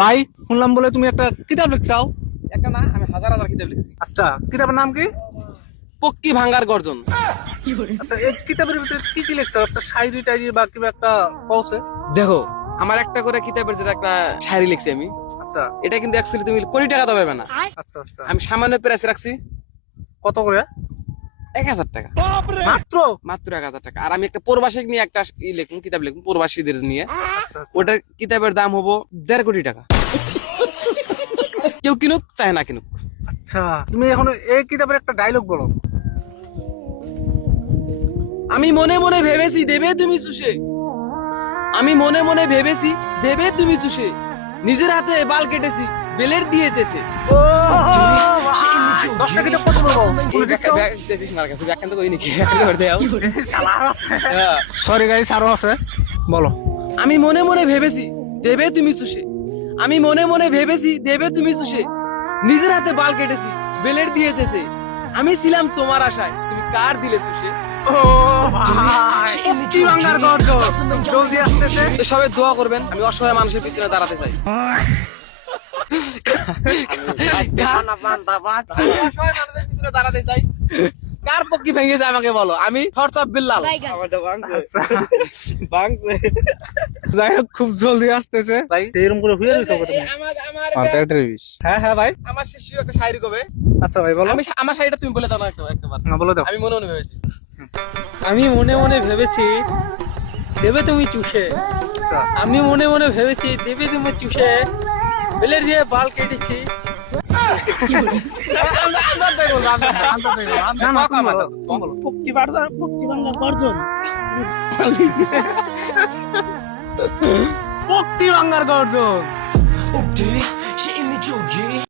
ভাই শুনলাম বলে তুমি একটা কিতাব লিখছাও। একটা না, আমি হাজার হাজার কিতাব লিখছি। আচ্ছা, কিতাবের নাম কি? পক্কি ভাঙ্গার গর্জন। আচ্ছা, এই কিতাবের ভিতরে কি কি লিখছাও? একটা শায়রি টাইরি বা কিবা একটা কওছে? দেখো, আমার একটা করে কিতাবের যেটা একটা শায়রি লিখছি আমি, আচ্ছা এটা কিন্তু অ্যাকচুয়ালি তুমি কোটি টাকা তো পাবে না। আচ্ছা আচ্ছা, আমি সামান্য প্রাইস রাখছি কত করে? 1000 টাকা, মাত্র? মাত্র 1000 টাকা। আর আমি একটা প্রবাসী নিয়ে একটা লিখুন, কিতাব লিখুন প্রবাসীদের নিয়ে। আচ্ছা আচ্ছা। ওটার কিতাবের দাম হবো 1.5 কোটি টাকা। কেউ কিনুক চায় না কিনুক। আচ্ছা, তুমি এখন এই কিতাবের একটা ডায়লগ বলো। আমি মনে মনে ভেবেছি দেবে তুমি চুষে, আমি মনে মনে ভেবেছি দেবে তুমি চুষে, নিজের হাতে বাল কেটেছি বেলের দিয়ে চেছে। ও ভাই, 10টা কিতাব কত বলবো? সরি গাইস, আরো আছে, বলো। আমি মনে মনে ভেবেছি দেবে তুমি চুষে, আমি মনে মনে ভেবেছি দেবে তুমি চুষে, নিজের হাতে বাল কেটেছি বেলের দিয়ে চেছে, আমি ছিলাম তোমার আশায় তুমি কার দিলে চুষে। ও ভাই, কি বাংলার গর্জন, জলদি আসতেছে। তো সবাই দোয়া করবেন, আমি অসহায় মানুষের পিছনে দাঁড়াতে চাই। অসহায় মানুষের পিছনে দাঁড়াতে চাই। কার পক্ষে ভেঙেছে আমাকে বলো, আমি থটস অফ বিল্লাল। আচ্ছা। যাই হোক, খুব জলদি আসতেছে ভাই, এরকম করে হুইয়া রইছো কত? হ্যাঁ হ্যাঁ ভাই। আমার শিশু একটা শায়রি কবে। আচ্ছা ভাই বলো। আমি আমার শায়রিটা তুমি বলে দাও না একবার। না, বলে দাও। আমি মনে মনে ভেবেছি আমি মনে মনে ভেবেছি দেবে তুমি চুষে, আচ্ছা। আমি মনে মনে ভেবেছি দেবে তুমি চুষে, বেলের দিয়ে বাল কেটেছি। না না, তুমি বলো, তুমি বলো। পক্কি ভাঙ্গার গর্জন। পক্কি বাংলার গর্জন।